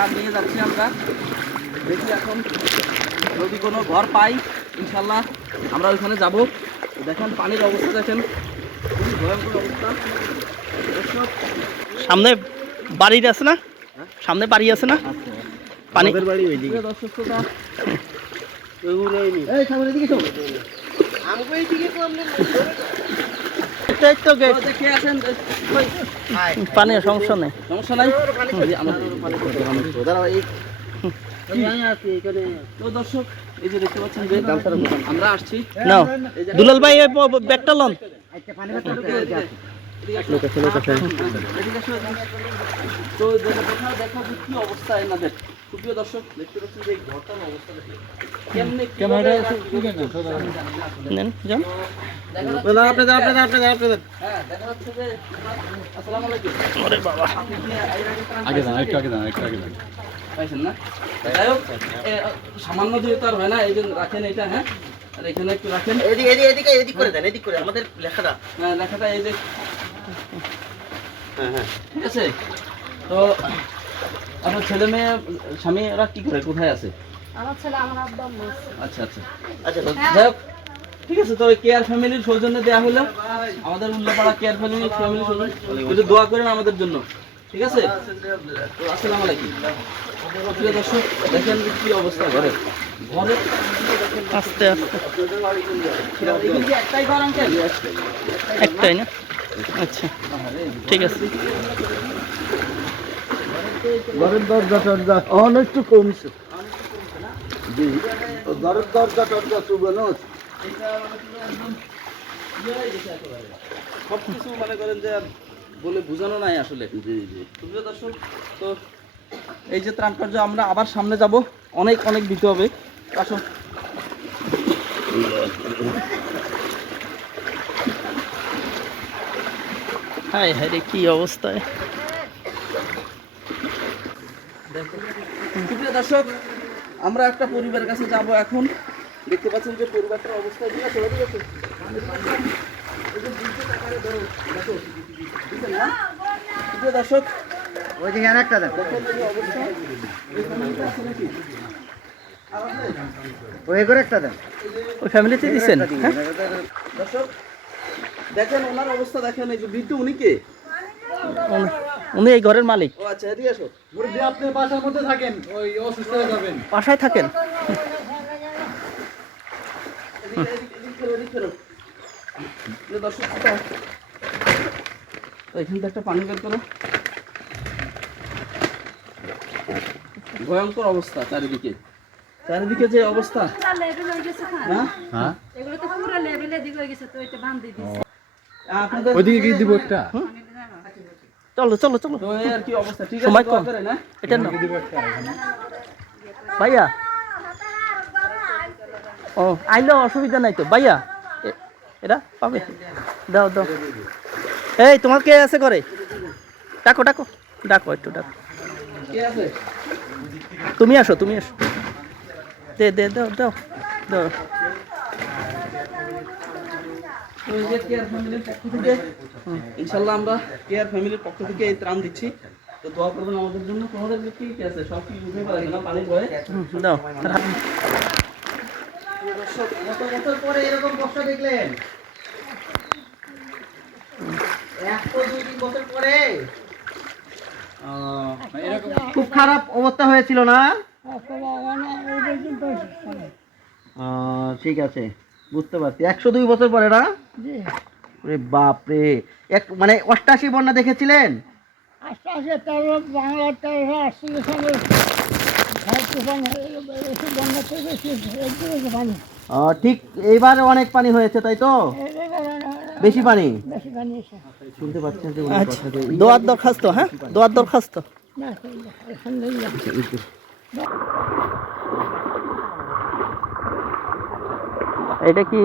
ত্রাণ নিয়ে যাচ্ছি আমরা। দেখি এখন যদি কোনো ঘর পাই ইনশাল্লাহ আমরা ওইখানে যাব। দেখেন পানির অবস্থা দেখেন খুবই ভয়ঙ্কর অবস্থা। সামনে বাড়ি আছে না? সামনে বাড়ি আছে না? পানি বাড়ি ওইদিকে। প্রিয় দর্শক এই সামনে দিকে তো গেট তো দেখে আসেন ওই, পানি সমস্যা নেই। সমস্যা নাই? তো দর্শক এই যে দেখতে পাচ্ছেন যে আমরা আসছি। দুলাল ভাই ব্যাগটা লন। লোক আছে লোক আছে তো যেটা কথা কি অবস্থা এনাদের। সুপ্রিয় দর্শক দেখতে পাচ্ছেন যে ঘরটার অবস্থা কেমনে ক্যামেরা নেন যান। আপনাদের আপনাদের আপনাদের আপনাদের আপনাদের হ্যাঁ দেখা যাচ্ছে যে আসসালামু আলাইকুম। ওরে বাবা। আপনি কি এর আগে ত্রাণ আগে দাঁড়ান পাইছেন? একটু আগে দাঁড়ান একটু আগে দাঁড়ান। পাইছেন না? যাই হোক সামান্য দিয়ে তো আর হয় না এই যে রাখেন এটা হ্যাঁ? আর এখানে একটু রাখেন। এদিকে এদিকে এদিকে এদিক করে দেন এদিক করে আমাদের লেখাটা। হ্যাঁ, লেখাটা এই যে ঠিক আছে। তো আপনার ছেলে মেয়ে স্বামী ওরা কি করে? কোথায় আছে? আমার ছেলে আমার আব্বা আচ্ছা আচ্ছা। আচ্ছা যাই হোক ঠিক আছে তো কেয়ার ফ্যামিলির সৌজন্যে দেওয়া হলো। আমাদের উল্লাপাড়া কেয়ার ফ্যামিলি ফ্যামিলি সৌজন্য। একটু দোয়া করেন আমাদের জন্য। ঠিক আছে? তো আসসালামু আলাইকুম। প্রিয় দর্শক দেখেন কি অবস্থা ঘরে। ঘরে আস্তে আস্তে। একটাই না? আচ্ছা। ঠিক আছে। ঘরের দরজা টরজা অনেক একটু কমছে। জি। ঘরের দরজা টরজা চুবানো সব কিছু মনে করেন যে আর বলে বোঝানো নাই আসলে। জি জি। প্রিয় দর্শক তো এই যে ত্রাণ কার্য আমরা আবার সামনে যাব। অনেক অনেক দিতে হবে। আসো হায় হায় রে কি অবস্থায় দর্শক আমরা একটা পরিবারের কাছে যাব এখন। দেখতে পাচ্ছেন যে পরিবারটার অবস্থা ঠিক আছে ঠিক আছে এই যে দুইশো টাকারে দেখো, বুঝছেন না? প্রিয় দর্শক? ওই করে একটা দেন। ওই ফ্যামিলিতে দিচ্ছেন হ্যাঁ? দর্শক দেখেন ওনার অবস্থা দেখেন এই যে বৃদ্ধ উনি কে? উনি- এই ঘরের মালিক। ও আচ্ছা এদিকে আসো। আপনি বাসার মধ্যে থাকেন? ওই অসুস্থ হয়ে যাবেন। বাসায় থাকেন। এখান থেকে একটা পানি বের করো। ভয়ঙ্কর অবস্থা চারিদিকে। চারিদিকে যে অবস্থা। পুরা লেভেল হয়ে গেছে খান। এগুলো তো পুরা লেভেলে দিকে গেছে তো এটা বান্ধি দিছে। আপনাদের ওইদিকে কি দিব একটা। চলো চলো চলো। তো এই আর কি অবস্থা? ঠিক আছে সময় কম। হ্যাঁ? এটা না ভাইয়া। ও আইলো অসুবিধা নাই তো। ভাইয়া এরা পাবে? দাও দাও। এই তোমার কে আছে করে ডাকো ডাকো। ডাকো একটু ডাকো। তুমি আসো তুমি আসো। দে দে দাও দাও। দাও। তো এই যে কেয়ার ফ্যামিলির পক্ষ থেকে ইনশাল্লাহ আমরা কেয়ার ফ্যামিলির পক্ষ থেকে এই ত্রাণ দিচ্ছি। তো দোয়া করবেন আমাদের জন্য। তোমাদের কি কি আছে সব কি উঠে পারে না? পানি বয়ে দাও। কত বছর পরে এরকম কষ্ট দেখলেন খুব খারাপ অবস্থা হয়েছিল না ঠিক আছে। বুঝতে পারছি। একশো দুই বছর পরে না ওরে বাপ রে এক মানে অষ্টাশি বন্যা দেখেছিলেন? তেরো বাংলা তেরোশো ঠিক এইবার অনেক পানি হয়েছে তাই তো? বেশি পানি? বেশি পানি এসে। শুনতে পাচ্ছেন আচ্ছা। দোয়ার দরখাস্ত হ্যাঁ? দোয়ার দরখাস্ত না আলহামদুলিল্লাহ এটা কি